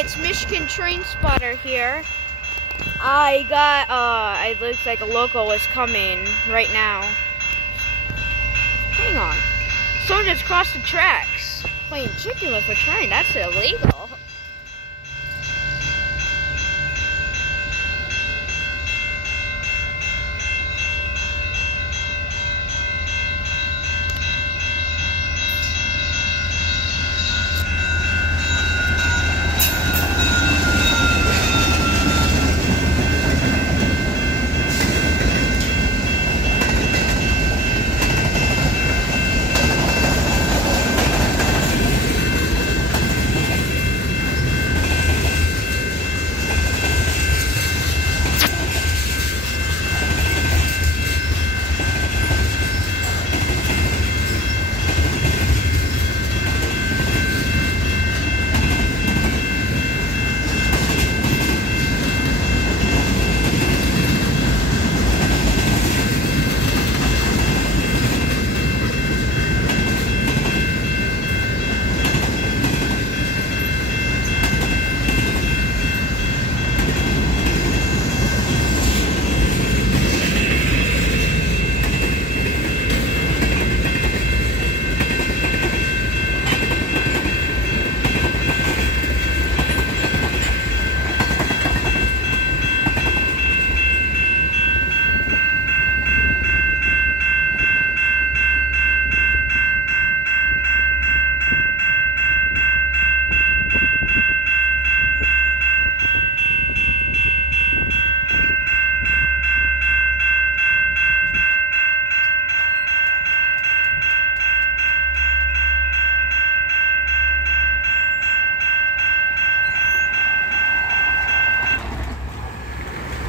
it's Michigan Train Spotter here. I got, it looks like a local is coming right now. Hang on. Someone just crossed the tracks. Playing chicken with a train, that's illegal.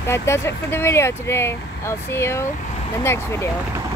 That does it for the video today. I'll see you in the next video.